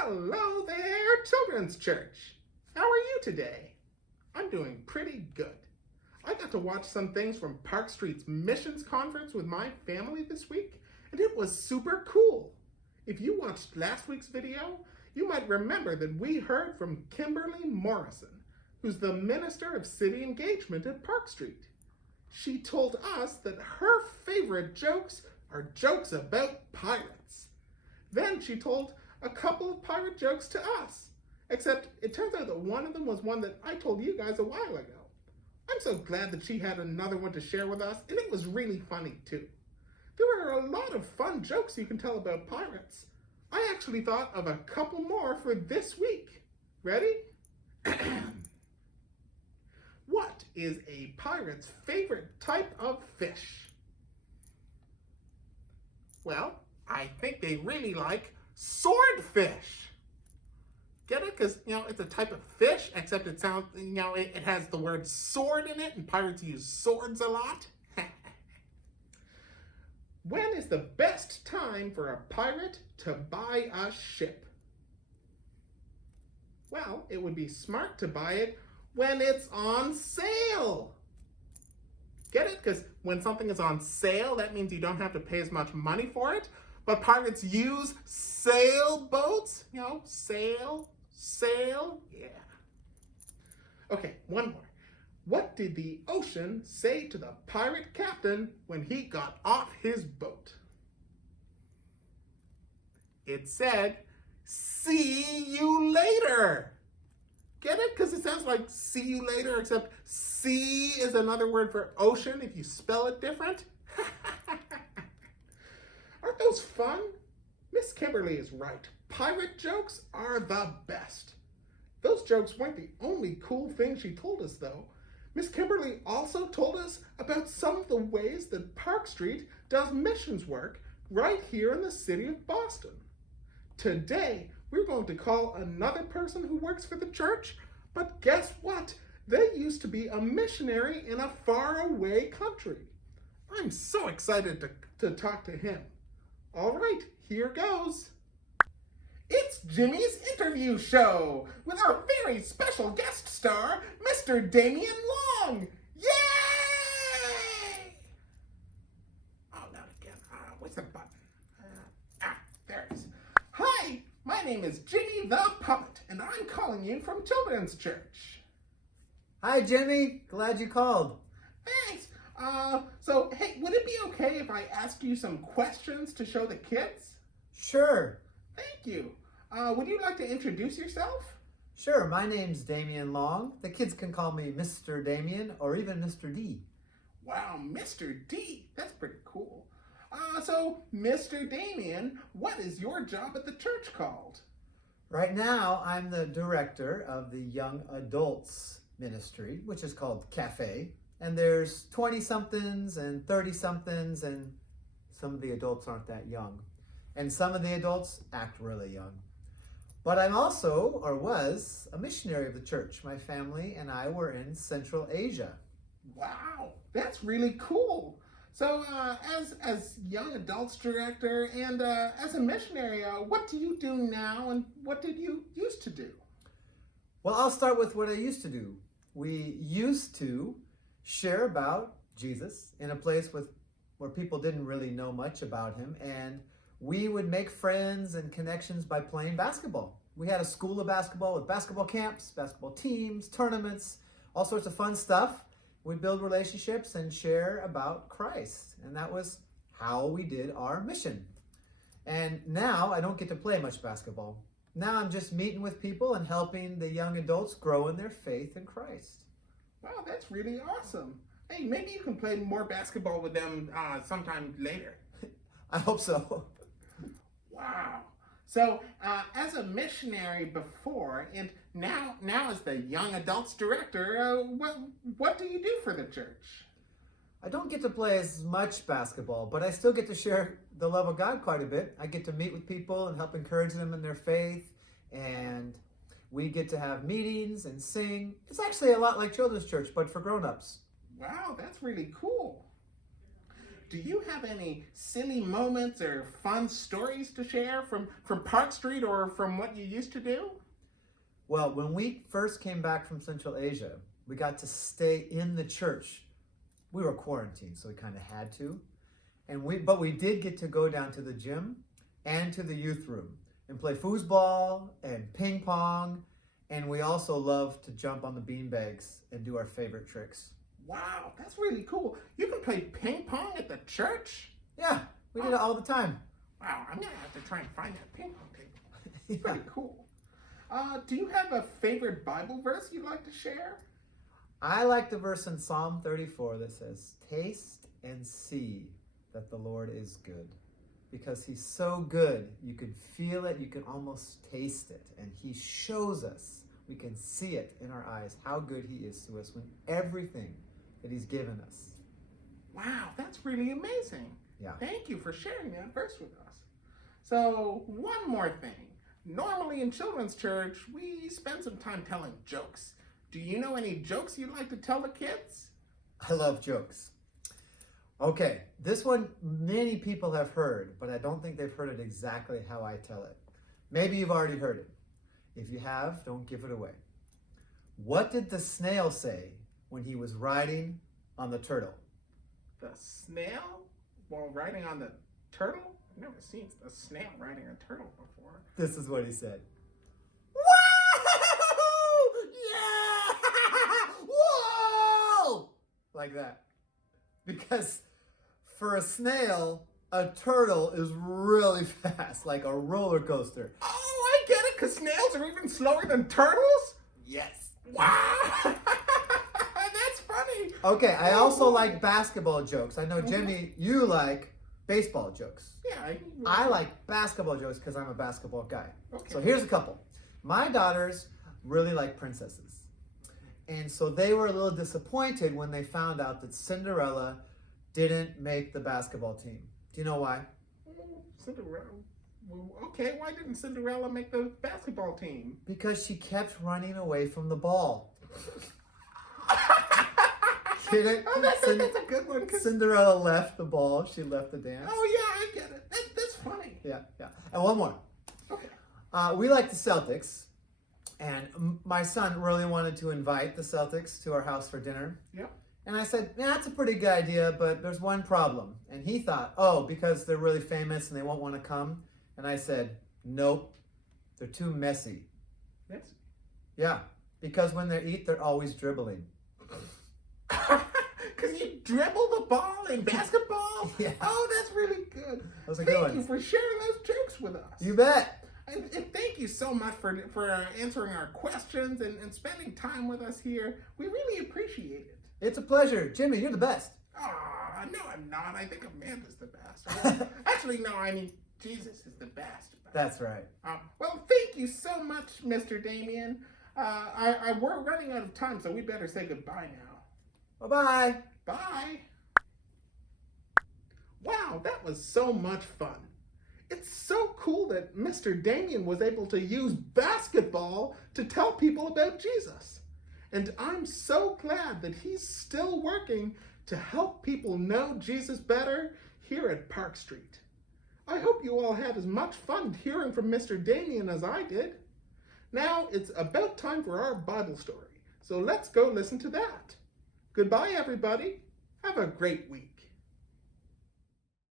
Hello there, Children's Church. How are you today? I'm doing pretty good. I got to watch some things from Park Street's Missions Conference with my family this week, and it was super cool. If you watched last week's video, you might remember that we heard from Kimberly Morrison, who's the Minister of City Engagement at Park Street. She told us that her favorite jokes are jokes about pirates. Then she told a couple of pirate jokes to us, except it turns out that one of them was one that I told you guys a while ago. I'm so glad that she had another one to share with us, and it was really funny too. There are a lot of fun jokes you can tell about pirates. I actually thought of a couple more for this week. Ready? What is a pirate's favorite type of fish? Well, I think they really like swordfish. Get it? Because, it's a type of fish, except it sounds, it has the word sword in it, and pirates use swords a lot. When is the best time for a pirate to buy a ship? Well, it would be smart to buy it when it's on sale. Get it? Because when something is on sale, that means you don't have to pay as much money for it. But pirates use sailboats. Sail, yeah. Okay, one more. What did the ocean say to the pirate captain when he got off his boat? It said, "See you later." Get it? Because it sounds like "see you later," except "sea" is another word for ocean if you spell it different. Aren't those fun? Miss Kimberly is right. Pirate jokes are the best. Those jokes weren't the only cool thing she told us, though. Miss Kimberly also told us about some of the ways that Park Street does missions work right here in the city of Boston. Today, we're going to call another person who works for the church, but guess what? They used to be a missionary in a faraway country. I'm so excited to talk to him. All right, here goes. It's Jimmy's interview show with our very special guest star, Mr. Damian Long. Yay! Oh, not again. Where's the button? There it is. Hi, my name is Jimmy the Puppet, and I'm calling you from Children's Church. Hi, Jimmy. Glad you called. Thanks. So, hey, would it be okay if I ask you some questions to show the kids? Sure. Thank you. Would you like to introduce yourself? Sure. My name's Damian Long. The kids can call me Mr. Damian or even Mr. D. Wow, Mr. D. That's pretty cool. So, Mr. Damian, what is your job at the church called? Right now, I'm the director of the Young Adults Ministry, which is called Cafe. And there's 20-somethings and 30-somethings, and some of the adults aren't that young. And some of the adults act really young. But I'm also, or was, a missionary of the church. My family and I were in Central Asia. Wow, that's really cool. So as young adults director and as a missionary, what do you do now and what did you used to do? Well, I'll start with what I used to do. We used to share about Jesus in a place where people didn't really know much about him, and we would make friends and connections by playing basketball. We had a school of basketball with basketball camps, basketball teams, tournaments, all sorts of fun stuff. We'd build relationships and share about Christ, and that was how we did our mission. And now I don't get to play much basketball. Now I'm just meeting with people and helping the young adults grow in their faith in Christ. Wow, that's really awesome. Hey, maybe you can play more basketball with them sometime later. I hope so. Wow. So, as a missionary before, and now as the young adults director, what do you do for the church? I don't get to play as much basketball, but I still get to share the love of God quite a bit. I get to meet with people and help encourage them in their faith, and we get to have meetings and sing. It's actually a lot like children's church, but for grown-ups. Wow, that's really cool. do you have any silly moments or fun stories to share from Park Street or from what you used to do? Well, when we first came back from Central Asia, we got to stay in the church. We were quarantined, so we kind of had to. But we did get to go down to the gym and to the youth room and play foosball and ping pong. And we also love to jump on the beanbags and do our favorite tricks. Wow, that's really cool. You can play ping pong at the church? Yeah, we did it all the time. Wow, I'm going to have to try and find that ping pong table. It's pretty cool. Do you have a favorite Bible verse you'd like to share? I like the verse in Psalm 34 that says, "Taste and see that the Lord is good." Because he's so good, you can feel it, you can almost taste it. And he shows us, we can see it in our eyes, how good he is to us with everything that he's given us. Wow, that's really amazing. Yeah. Thank you for sharing that verse with us. So, one more thing. Normally in children's church, we spend some time telling jokes. Do you know any jokes you'd like to tell the kids? I love jokes. Okay, this one many people have heard, but I don't think they've heard it exactly how I tell it. Maybe you've already heard it. If you have, don't give it away. What did the snail say when he was riding on the turtle? The snail while riding on the turtle? I've never seen a snail riding a turtle before. This is what he said. Yeah! Whoa! Like that. Because for a snail, a turtle is really fast, like a roller coaster. Oh, I get it, because snails are even slower than turtles? Yes. Wow! That's funny. Okay, I also like basketball jokes. I know, Jimmy, you like baseball jokes. Yeah. I like basketball jokes because I'm a basketball guy. Okay. So here's a couple. My daughters really like princesses. And so they were a little disappointed when they found out that Cinderella didn't make the basketball team. Do you know why? Cinderella. Well, okay, why didn't Cinderella make the basketball team? Because she kept running away from the ball. Get it? Oh, that's a good one. Cinderella left the ball. She left the dance. Oh, yeah, I get it. That's funny. Yeah. And one more. Okay. We like the Celtics. And my son really wanted to invite the Celtics to our house for dinner. Yep. And I said, that's a pretty good idea, but there's one problem. And he thought, oh, because they're really famous and they won't want to come. And I said, nope, they're too messy. Messy? Yeah, because when they eat, they're always dribbling. Because you dribble the ball in basketball? Yeah. Oh, that's really good. That was a good one. Thank you for sharing those jokes with us. You bet. And thank you so much for answering our questions and spending time with us here. We really appreciate it. It's a pleasure. Jimmy, you're the best. Ah, no, I'm not. I think Amanda's the best. Well, actually, no, I mean, Jesus is the best. That's right. Well, thank you so much, Mr. Damian. We're running out of time, so we better say goodbye now. Bye-bye. Bye. Wow, that was so much fun. It's so cool that Mr. Damian was able to use basketball to tell people about Jesus. And I'm so glad that he's still working to help people know Jesus better here at Park Street. I hope you all had as much fun hearing from Mr. Damian as I did. Now it's about time for our Bible story, so let's go listen to that. Goodbye, everybody. Have a great week.